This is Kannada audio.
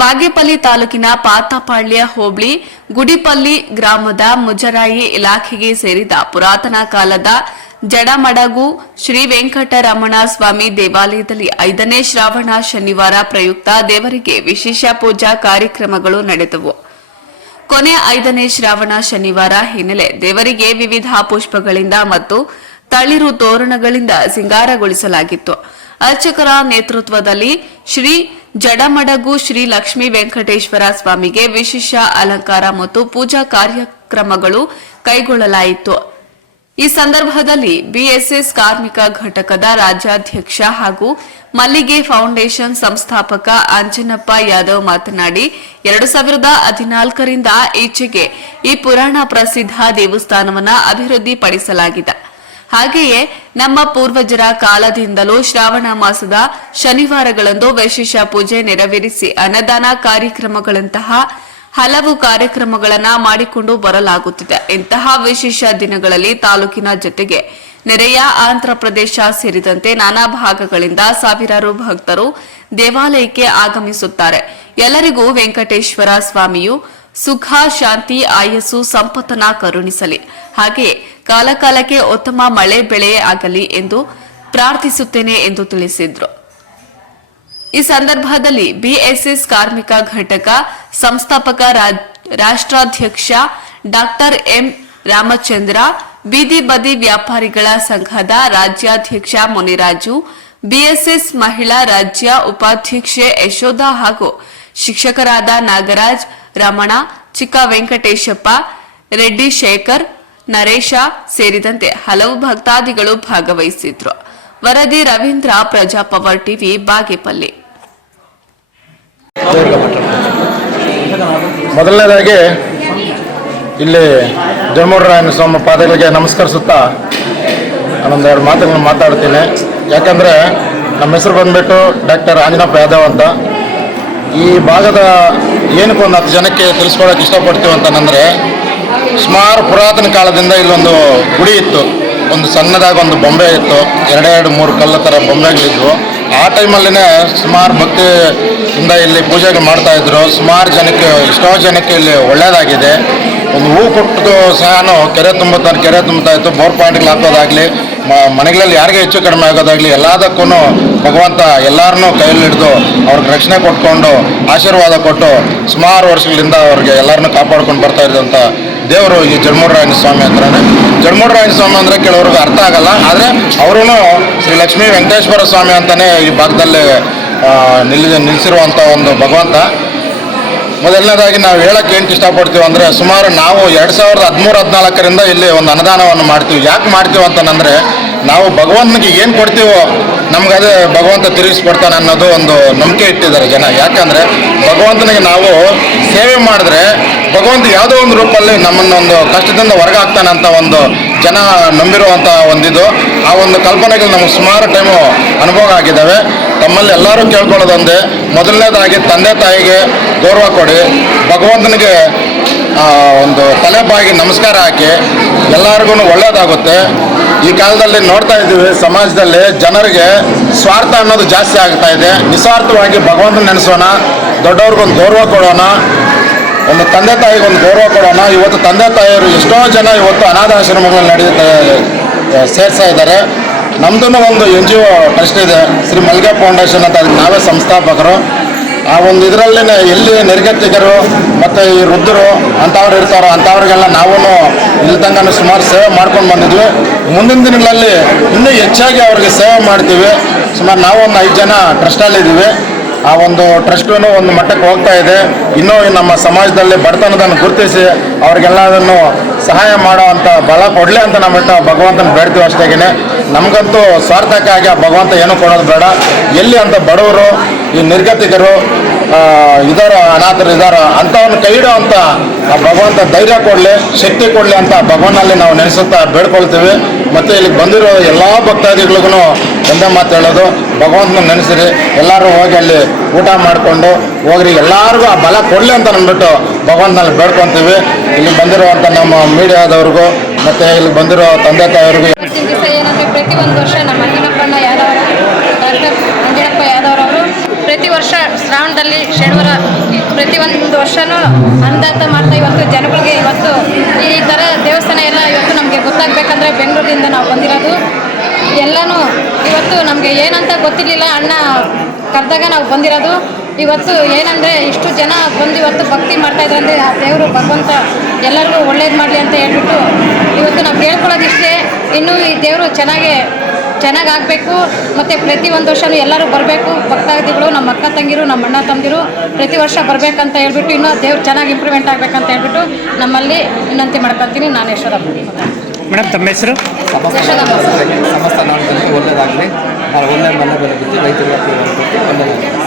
ಬಾಗೇಪಲ್ಲಿ ತಾಲೂಕಿನ ಪಾತಾಪಾಳ್ಯ ಹೋಬಳಿ, ಗುಡಿಪಲ್ಲಿ ಗ್ರಾಮದ ಮುಜರಾಯಿ ಇಲಾಖೆಗೆ ಸೇರಿದ ಪುರಾತನ ಕಾಲದ ಜಡಮಡಗು ಶ್ರೀ ವೆಂಕಟರಮಣ ಸ್ವಾಮಿ ದೇವಾಲಯದಲ್ಲಿ ಐದನೇ ಶ್ರಾವಣ ಶನಿವಾರ ಪ್ರಯುಕ್ತ ದೇವರಿಗೆ ವಿಶೇಷ ಪೂಜಾ ಕಾರ್ಯಕ್ರಮಗಳು ನಡೆದವು. ಕೊನೆ ಐದನೇ ಶ್ರಾವಣ ಶನಿವಾರ ಹಿನ್ನೆಲೆ ದೇವರಿಗೆ ವಿವಿಧ ಪುಷ್ಪಗಳಿಂದ ಮತ್ತು ತಳಿರು ತೋರಣಗಳಿಂದ ಸಿಂಗಾರಗೊಳಿಸಲಾಗಿತ್ತು. ಅರ್ಚಕರ ನೇತೃತ್ವದಲ್ಲಿ ಶ್ರೀ ಜಡಮಡಗು ಶ್ರೀ ಲಕ್ಷ್ಮೀ ವೆಂಕಟೇಶ್ವರ ಸ್ವಾಮಿಗೆ ವಿಶೇಷ ಅಲಂಕಾರ ಮತ್ತು ಪೂಜಾ ಕಾರ್ಯಕ್ರಮಗಳು ಕೈಗೊಳ್ಳಲಾಯಿತು. ಈ ಸಂದರ್ಭದಲ್ಲಿ ಬಿಎಸ್ಎಸ್ ಕಾರ್ಮಿಕ ಘಟಕದ ರಾಜ್ಯಾಧ್ಯಕ್ಷ ಹಾಗೂ ಮಲ್ಲಿಗೆ ಫೌಂಡೇಶನ್ ಸಂಸ್ಥಾಪಕ ಅಂಜನಪ್ಪ ಯಾದವ್ ಮಾತನಾಡಿ, ಎರಡು ಸಾವಿರದ ಹದಿನಾಲ್ಕರಿಂದ ಈಚೆಗೆ ಈ ಪುರಾಣ ಪ್ರಸಿದ್ಧ ದೇವಸ್ಥಾನವನ್ನ ಅಭಿವೃದ್ಧಿಪಡಿಸಲಾಗಿದೆ. ಹಾಗೆಯೇ ನಮ್ಮ ಪೂರ್ವಜರ ಕಾಲದಿಂದಲೂ ಶ್ರಾವಣ ಮಾಸದ ಶನಿವಾರಗಳಂದು ವಿಶೇಷ ಪೂಜೆ ನೆರವೇರಿಸಿ ಅನ್ನದಾನ ಕಾರ್ಯಕ್ರಮಗಳಂತಹ ಹಲವು ಕಾರ್ಯಕ್ರಮಗಳನ್ನ ಮಾಡಿಕೊಂಡು ಬರಲಾಗುತ್ತಿದೆ. ಇಂತಹ ವಿಶೇಷ ದಿನಗಳಲ್ಲಿ ತಾಲೂಕಿನ ಜೊತೆಗೆ ನೆರೆಯ ಆಂಧ್ರ ಪ್ರದೇಶ ಸೇರಿದಂತೆ ನಾನಾ ಭಾಗಗಳಿಂದ ಸಾವಿರಾರು ಭಕ್ತರು ದೇವಾಲಯಕ್ಕೆ ಆಗಮಿಸುತ್ತಾರೆ. ಎಲ್ಲರಿಗೂ ವೆಂಕಟೇಶ್ವರ ಸ್ವಾಮಿಯು ಸುಖ, ಶಾಂತಿ, ಆಯಸ್ಸು ಸಂಪತ್ತನ ಕರುಣಿಸಲಿ. ಹಾಗೆಯೇ ಕಾಲಕಾಲಕ್ಕೆ ಉತ್ತಮ ಮಳೆ ಬೆಳೆ ಆಗಲಿ ಎಂದು ಪ್ರಾರ್ಥಿಸುತ್ತೇನೆ ಎಂದು ತಿಳಿಸಿದ್ರು. ಈ ಸಂದರ್ಭದಲ್ಲಿ ಬಿಎಸ್ಎಸ್ ಕಾರ್ಮಿಕ ಘಟಕ ಸಂಸ್ಥಾಪಕ ರಾಷ್ಟ್ರಾಧ್ಯಕ್ಷ ಡಾಕ್ಟರ್ ಎಂ ರಾಮಚಂದ್ರ, ಬೀದಿ ಬದಿ ವ್ಯಾಪಾರಿಗಳ ಸಂಘದ ರಾಜ್ಯಾಧ್ಯಕ್ಷ ಮುನಿರಾಜು, ಬಿಎಸ್ಎಸ್ ಮಹಿಳಾ ರಾಜ್ಯ ಉಪಾಧ್ಯಕ್ಷೆ ಯಶೋಧ ಹಾಗೂ ಶಿಕ್ಷಕರಾದ ನಾಗರಾಜ್, ರಮಣ, ಚಿಕ್ಕ ವೆಂಕಟೇಶಪ್ಪ, ರೆಡ್ಡಿ ಶೇಖರ್ ನರೇಶ ಸೇರಿದಂತೆ ಹಲವು ಭಕ್ತಾದಿಗಳು ಭಾಗವಹಿಸಿದ್ರು. ವರದಿ ರವೀಂದ್ರ, ಪ್ರಜಾ ಪವರ್ ಟಿವಿ, ಬಾಗೇಪಲ್ಲಿ. ಮೊದಲನೇದಾಗಿ ಇಲ್ಲಿ ಜಮೂರ್ರಾಯನ ಸ್ವಾಮಿ ಪಾದಗಳಿಗೆ ನಮಸ್ಕರಿಸುತ್ತಾ ನಾನೊಂದೆರಡು ಮಾತುಗಳನ್ನ ಮಾತಾಡ್ತೀನಿ. ಯಾಕಂದರೆ ನಮ್ಮ ಹೆಸರು ಬಂದ್ಬಿಟ್ಟು ಡಾಕ್ಟರ್ ಆಂಜನಪ್ಪ ಯಾದವ್ ಅಂತ. ಈ ಭಾಗದ ಏನಕ್ಕೆ ಒಂದು ಹತ್ತು ಜನಕ್ಕೆ ತಿಳಿಸ್ಕೊಳಕ್ಕೆ ಇಷ್ಟಪಡ್ತೀವಿ ಅಂತಂದರೆ ಸುಮಾರು ಪುರಾತನ ಕಾಲದಿಂದ ಇಲ್ಲೊಂದು ಗುಡಿ ಇತ್ತು. ಒಂದು ಸಣ್ಣದಾಗಿ ಒಂದು ಬೊಂಬೆ ಇತ್ತು. ಎರಡೆರಡು ಮೂರು ಕಲ್ಲ ಥರ ಬೊಂಬೆಗಳಿದ್ವು. ಆ ಟೈಮಲ್ಲಿನೇ ಸುಮಾರು ಭಕ್ತಿಯಿಂದ ಇಲ್ಲಿ ಪೂಜೆಗಳು ಮಾಡ್ತಾ ಇದ್ರು. ಸುಮಾರು ಜನಕ್ಕೆ, ಎಷ್ಟೋ ಜನಕ್ಕೆ ಇಲ್ಲಿ ಒಳ್ಳೆಯದಾಗಿದೆ ಒಂದು ಹೂ ಕೊಟ್ಟು ಸಹ ಕೆರೆ ತುಂಬುತ್ತಾರೆ ಕೆರೆ ತುಂಬುತ್ತಾ ಇತ್ತು. ಬೋರ್ ಪಾಯಿಂಟ್ಗಳು ಹಾಕೋದಾಗಲಿ ಮನೆಗಳಲ್ಲಿ ಯಾರಿಗೆ ಹೆಚ್ಚು ಕಡಿಮೆ ಆಗೋದಾಗ್ಲಿ ಎಲ್ಲದಕ್ಕೂ ಭಗವಂತ ಎಲ್ಲರನ್ನೂ ಕೈಯಲ್ಲಿ ಹಿಡಿದು ಅವ್ರಿಗೆ ರಕ್ಷಣೆ ಕೊಟ್ಕೊಂಡು, ಆಶೀರ್ವಾದ ಕೊಟ್ಟು ಸುಮಾರು ವರ್ಷಗಳಿಂದ ಅವ್ರಿಗೆ ಎಲ್ಲರನ್ನೂ ಕಾಪಾಡ್ಕೊಂಡು ಬರ್ತಾ ಇದ್ದಂಥ ದೇವರು ಈ ಜಡ್ಮೂರಾಯಣ ಸ್ವಾಮಿ ಅಂತಾನೆ ಜಡ್ಮೂರಾಯಣ ಸ್ವಾಮಿ ಅಂದರೆ ಕೆಲವ್ರಿಗೆ ಅರ್ಥ ಆಗಲ್ಲ, ಆದರೆ ಅವರು ಶ್ರೀ ಲಕ್ಷ್ಮೀ ವೆಂಕಟೇಶ್ವರ ಸ್ವಾಮಿ ಅಂತಾನೆ ಈ ಭಾಗದಲ್ಲಿ ನಿಲ್ ನಿಲ್ಲಿಸಿರುವಂಥ ಒಂದು ಭಗವಂತ. ಮೊದಲನೇದಾಗಿ ನಾವು ಹೇಳಕ್ಕೆ ಏನು ಇಷ್ಟಪಡ್ತೀವಿ ಅಂದರೆ ಸುಮಾರು ನಾವು ಎರಡು ಸಾವಿರದ ಹದಿಮೂರು ಹದಿನಾಲ್ಕರಿಂದ ಇಲ್ಲಿ ಒಂದು ಅನುದಾನವನ್ನು ಮಾಡ್ತೀವಿ. ಯಾಕೆ ಮಾಡ್ತೀವಿ ಅಂತಂದರೆ ನಾವು ಭಗವಂತನಿಗೆ ಏನು ಕೊಡ್ತೀವೋ ನಮ್ಗದೇ ಭಗವಂತ ತಿರುಗಿಸ್ಕೊಡ್ತಾನೆ ಅನ್ನೋದು ಒಂದು ನಂಬಿಕೆ ಇಟ್ಟಿದ್ದಾರೆ ಜನ. ಯಾಕಂದರೆ ಭಗವಂತನಿಗೆ ನಾವು ಸೇವೆ ಮಾಡಿದ್ರೆ ಭಗವಂತ ಯಾವುದೋ ಒಂದು ರೂಪಲ್ಲಿ ನಮ್ಮನ್ನೊಂದು ಕಷ್ಟದಿಂದ ಹೊರಗೆ ಅಂತ ಒಂದು ಜನ ನಂಬಿರುವಂಥ ಒಂದಿದು. ಆ ಒಂದು ಕಲ್ಪನೆಗಳು ನಮಗೆ ಸುಮಾರು ಟೈಮು ಅನುಭವ ಆಗಿದ್ದಾವೆ. ತಮ್ಮಲ್ಲಿ ಎಲ್ಲರೂ ಕೇಳ್ಕೊಳ್ಳೋದೊಂದೇ. ಮೊದಲನೇದಾಗಿ ತಂದೆ ತಾಯಿಗೆ ಗೌರವ ಕೊಡಿ. ಭಗವಂತನಿಗೆ ಒಂದು ತಲೆ ಬಾಗಿ ನಮಸ್ಕಾರ ಹಾಕಿ. ಎಲ್ಲರಿಗೂ ಒಳ್ಳೆಯದಾಗುತ್ತೆ ಈ ಕಾಲದಲ್ಲಿ ನೋಡ್ತಾ ಇದ್ದೀವಿ ಸಮಾಜದಲ್ಲಿ ಜನರಿಗೆ ಸ್ವಾರ್ಥ ಅನ್ನೋದು ಜಾಸ್ತಿ ಆಗ್ತಾ ಇದೆ. ನಿಸ್ವಾರ್ಥವಾಗಿ ಭಗವಂತನ ನೆನೆಸೋಣ. ದೊಡ್ಡವ್ರಿಗೊಂದು ಗೌರವ ಕೊಡೋಣ. ಒಂದು ತಂದೆ ತಾಯಿಗೆ ಒಂದು ಗೌರವ ಕೊಡೋಣ. ಇವತ್ತು ತಂದೆ ತಾಯಿಯರು ಎಷ್ಟೋ ಜನ ಇವತ್ತು ಅನಾಥಾಶ್ರಮಗಳು ನಡೆಯುತ್ತೆ ಸೇರಿಸ್ತಾ ಇದ್ದಾರೆ. ನಮ್ದು ಒಂದು ಎನ್ ಜಿ ಒ ಟ್ರಸ್ಟ್ ಇದೆ. ಶ್ರೀ ಮಲ್ಗೆ ಫೌಂಡೇಶನ್ ಅಂತ ಅದಕ್ಕೆ ನಾವೇ ಸಂಸ್ಥಾಪಕರು. ಆ ಒಂದು ಇದರಲ್ಲಿ ಎಲ್ಲಿ ನಿರ್ಗತಿಕರು ಮತ್ತು ಈ ವೃದ್ಧರು ಅಂಥವ್ರು ಇರ್ತಾರೋ ಅಂಥವ್ರಿಗೆಲ್ಲ ನಾವೂ ಇಲ್ಲಿ ತನಕ ಸುಮಾರು ಸೇವೆ ಮಾಡ್ಕೊಂಡು ಬಂದಿದ್ವಿ. ಮುಂದಿನ ದಿನಗಳಲ್ಲಿ ಇನ್ನೂ ಹೆಚ್ಚಾಗಿ ಅವ್ರಿಗೆ ಸೇವೆ ಮಾಡ್ತೀವಿ. ಸುಮಾರು ನಾವೊಂದು ಐದು ಜನ ಟ್ರಸ್ಟಲ್ಲಿದ್ದೀವಿ. ಆ ಒಂದು ಟ್ರಸ್ಟೂ ಒಂದು ಮಟ್ಟಕ್ಕೆ ಹೋಗ್ತಾ ಇದೆ. ಇನ್ನೂ ನಮ್ಮ ಸಮಾಜದಲ್ಲಿ ಬಡತನದನ್ನು ಗುರುತಿಸಿ ಅವ್ರಿಗೆಲ್ಲದನ್ನು ಸಹಾಯ ಮಾಡೋ ಅಂತ ಬಲ ಕೊಡಲಿ ಅಂತ ನಮ್ಮ ಭಗವಂತನ ಬೇಡ್ತೀವಿ ಅಷ್ಟೇ ನಮಗಂತೂ ಸ್ವಾರ್ಥಕ್ಕಾಗಿ ಆ ಭಗವಂತ ಏನೂ ಕೊಡೋದು ಬೇಡ. ಎಲ್ಲಿ ಅಂತ ಬಡವರು, ಈ ನಿರ್ಗತಿಕರು ಆ, ಇದಾರೋ ಅನಾಥರು ಇದಾರೋ ಅಂಥವ್ರನ್ನ ಕೈ ಇಡೋ ಅಂತ ಆ ಭಗವಂತ ಧೈರ್ಯ ಕೊಡಲಿ ಶಕ್ತಿ ಕೊಡಲಿ ಅಂತ ಭಗವನ್ನಲ್ಲಿ ನಾವು ನೆನೆಸುತ್ತಾ ಬೇಡ್ಕೊಳ್ತೀವಿ. ಮತ್ತು ಇಲ್ಲಿಗೆ ಬಂದಿರೋ ಎಲ್ಲ ಭಕ್ತಾದಿಗಳಿಗೂ ಒಂದೇ ಮಾತು ಹೇಳೋದು ಭಗವಂತನ ನೆನೆಸಿರಿ ಎಲ್ಲರೂ ಹೋಗಿ ಅಲ್ಲಿ ಊಟ ಮಾಡಿಕೊಂಡು ಹೋಗ್ರಿ ಎಲ್ಲರಿಗೂ ಆ ಬಲ ಕೊಡಲಿ ಅಂತ ಅಂದ್ಬಿಟ್ಟು ಭಗವಂತನಲ್ಲಿ ಬೇಡ್ಕೊತೀವಿ ಇಲ್ಲಿ ಬಂದಿರುವಂಥ ನಮ್ಮ ಮೀಡಿಯಾದವ್ರಿಗೂ ಮತ್ತು ಇಲ್ಲಿ ಬಂದಿರೋ ತಂದೆ ತಾಯಿಯವ್ರಿಗೂ ಇವತ್ತಿನ ದಿವಸ ಏನಂದರೆ ಪ್ರತಿ ಒಂದು ವರ್ಷ ನಮ್ಮ ಅಂಜನಪ್ಪನ ಯಾದವ್ ಡಾಕ್ಟರ್ ಅಂಜನಪ್ಪ ಯಾದವ್ ಅವರು ಪ್ರತಿ ವರ್ಷ ಶ್ರಾವಣದಲ್ಲಿ ಶನಿವಾರ ಒಂದು ವರ್ಷನೂ ಅಂದಂತ ಮಾಡ್ತಾ ಇವತ್ತು ಜನಗಳಿಗೆ ಇವತ್ತು ಈ ಥರ ದೇವಸ್ಥಾನ ಎಲ್ಲ ಇವತ್ತು ನಮಗೆ ಗೊತ್ತಾಗಬೇಕಂದ್ರೆ ಬೆಂಗಳೂರಿಂದ ನಾವು ಬಂದಿರೋದು. ಎಲ್ಲನೂ ಇವತ್ತು ನಮಗೆ ಏನಂತ ಗೊತ್ತಿರಲಿಲ್ಲ, ಅಣ್ಣ ಕರೆದಾಗ ನಾವು ಬಂದಿರೋದು. ಇವತ್ತು ಏನಂದರೆ ಇಷ್ಟು ಜನ ಬಂದು ಇವತ್ತು ಭಕ್ತಿ ಮಾಡ್ತಾ ಇದ್ದಾರೆ ಅಂದರೆ ಆ ದೇವರು ಭಗವಂತ ಎಲ್ಲರಿಗೂ ಒಳ್ಳೇದು ಮಾಡಲಿ ಅಂತ ಹೇಳ್ಬಿಟ್ಟು ಇವತ್ತು ನಾವು ಕೇಳ್ಕೊಳ್ಳೋದಿಷ್ಟೇ. ಇನ್ನೂ ಈ ದೇವರು ಚೆನ್ನಾಗಿ ಚೆನ್ನಾಗಿ ಆಗಬೇಕು ಮತ್ತು ಪ್ರತಿ ಒಂದು ವರ್ಷವೂ ಎಲ್ಲರೂ ಬರಬೇಕು. ಭಕ್ತಾದಿಗಳು ನಮ್ಮ ಅಕ್ಕ ತಂಗಿರು ನಮ್ಮ ಅಣ್ಣ ತಂದಿರು ಪ್ರತಿ ವರ್ಷ ಬರಬೇಕಂತ ಹೇಳ್ಬಿಟ್ಟು ಇನ್ನೂ ದೇವ್ರು ಚೆನ್ನಾಗಿ ಇಂಪ್ರೂವ್ಮೆಂಟ್ ಆಗಬೇಕಂತ ಹೇಳ್ಬಿಟ್ಟು ನಮ್ಮಲ್ಲಿ ವಿನಂತಿ ಮಾಡ್ಕೊಳ್ತೀನಿ. ನಾನು ಯಶೋದ ಮೇಡಮ್ ತಮ್ಮ ಹೆಸರು? ಸಮಸ್ತ ಒಳ್ಳೆಯದಾಗಲಿ ಒಳ್ಳೆಯ ಮನೆ ಬೆಲೆ ಬಿಟ್ಟು ರೈತರಿಗೆ ಒಳ್ಳೆಯದಾಗಲಿ